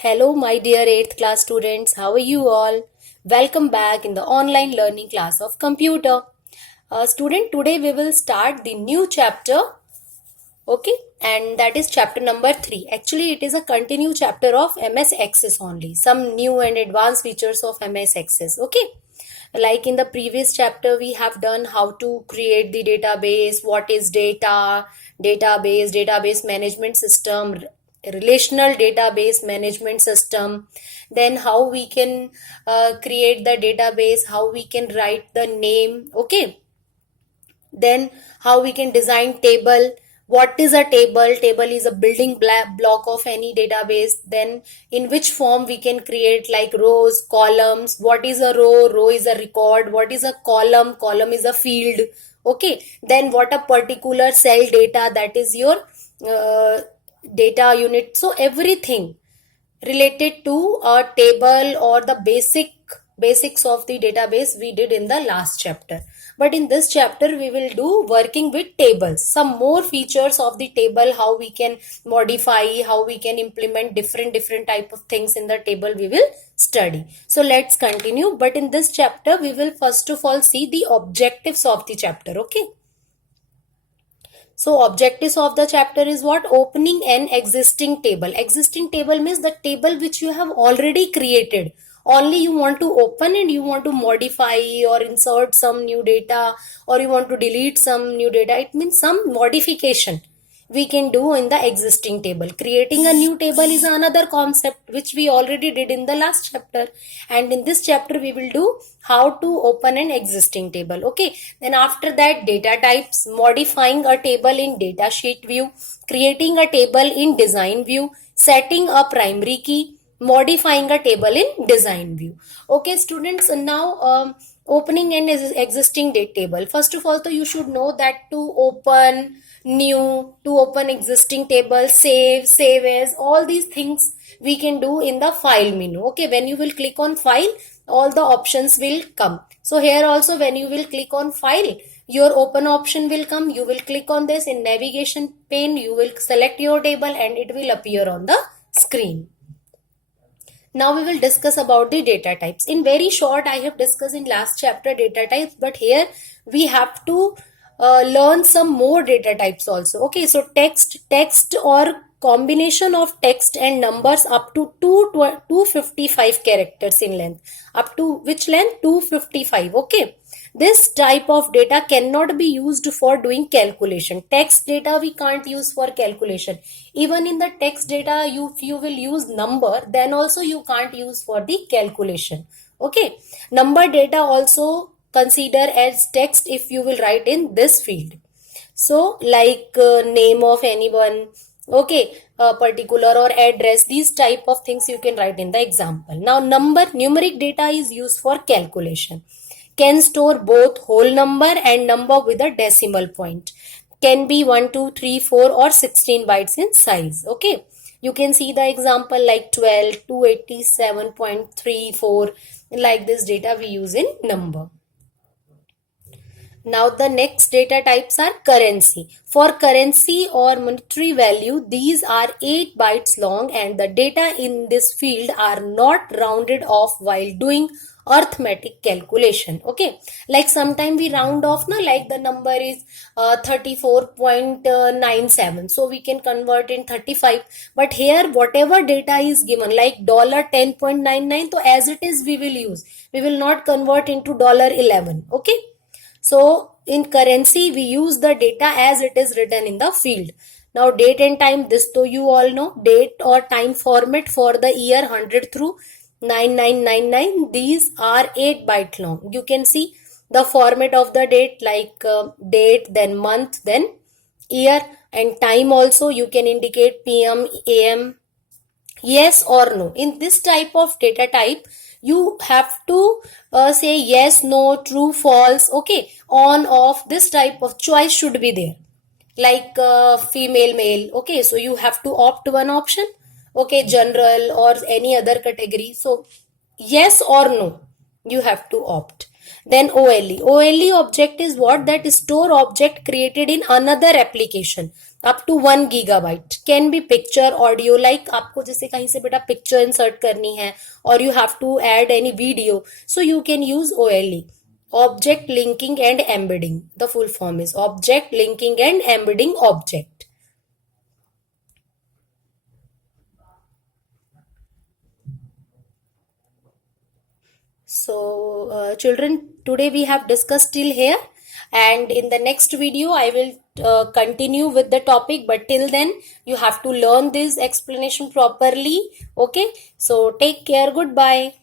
Hello, my dear 8th class students. How are you all? Welcome back in the online learning class of computer. Student, today we will start the new chapter. Okay, and that is chapter number 3. Actually, it is a continue chapter of MS Access only. Some new and advanced features of MS Access. Okay, like in the previous chapter, we have done how to create the database, what is data, database management system, relational database management system, then how we can create the database, how we can write the name. Okay, then how we can design table. What is a table is a building block of any database. Then in which form we can create, like rows, columns. What is a row is a record. What is a column is a field. Okay, then what a particular cell data, that is your uh, data unit. So everything related to a table or the basics of the database we did in the last chapter. But in this chapter we will do working with tables, some more features of the table, how we can modify, how we can implement different type of things in the table we will study. So let's continue. But in this chapter we will first of all see the objectives of the chapter. Okay, so objectives of the chapter is what? Opening an existing table. Existing table means the table which you have already created. Only you want to open and you want to modify or insert some new data, or you want to delete some new data. It means some modification we can do in the existing table. Creating a new table is another concept which we already did in the last chapter, and in this chapter we will do how to open an existing table. Okay, then after that, data types, modifying a table in data sheet view, creating a table in design view, setting a primary key, modifying a table in design view. Okay students, now opening an existing date table. First of all, so you should know that to open new, to open existing table, save as, all these things we can do in the file menu. Okay, when you will click on file, all the options will come. So here also, when you will click on file, your open option will come. You will click on this. In navigation pane, you will select your table and it will appear on the screen. Now we will discuss about the data types. In very short, I have discussed in last chapter data types, but here we have to learn some more data types also. Okay, so text or combination of text and numbers up to 255 characters in length. Up to which length? 255. Okay, this type of data cannot be used for doing calculation. Text data we can't use for calculation. Even in the text data, if you will use number, then also you can't use for the calculation. Okay, number data also consider as text if you will write in this field. So like name of anyone, okay, particular or address, these type of things you can write in the example. Now numeric data is used for calculation. Can store both whole number and number with a decimal point. Can be 1, 2, 3, 4 or 16 bytes in size. Okay, you can see the example like 12, 287.34, like this data we use in number. Now the next data types are currency. For currency or monetary value, these are 8 bytes long and the data in this field are not rounded off while doing arithmetic calculation. Okay, like sometime we round off, na, like the number is 34.97, so we can convert in 35. But here whatever data is given, like $10.99, so as it is we will use, we will not convert into $11. Okay, so in currency, we use the data as it is written in the field. Now date and time, this though you all know, date or time format for the year 100 through 9999. These are 8 byte long. You can see the format of the date, like date, then month, then year, and time also you can indicate PM, AM, yes or no. In this type of data type, you have to say yes, no, true, false. Okay, on, off, this type of choice should be there, like female, male. Okay, so you have to opt one option. Okay, general or any other category. So yes or no, you have to opt. Then OLE object is what? That store object created in another application. Up to 1 GB can be picture audio, like आपको जैसे कहीं से बेटा picture insert करनी है और you have to add any video, so you can use OLE, object linking and embedding. The full form is object linking and embedding object. So, children, today we have discussed till here, and in the next video, I will continue with the topic. But till then, you have to learn this explanation properly. Okay, so take care. Goodbye.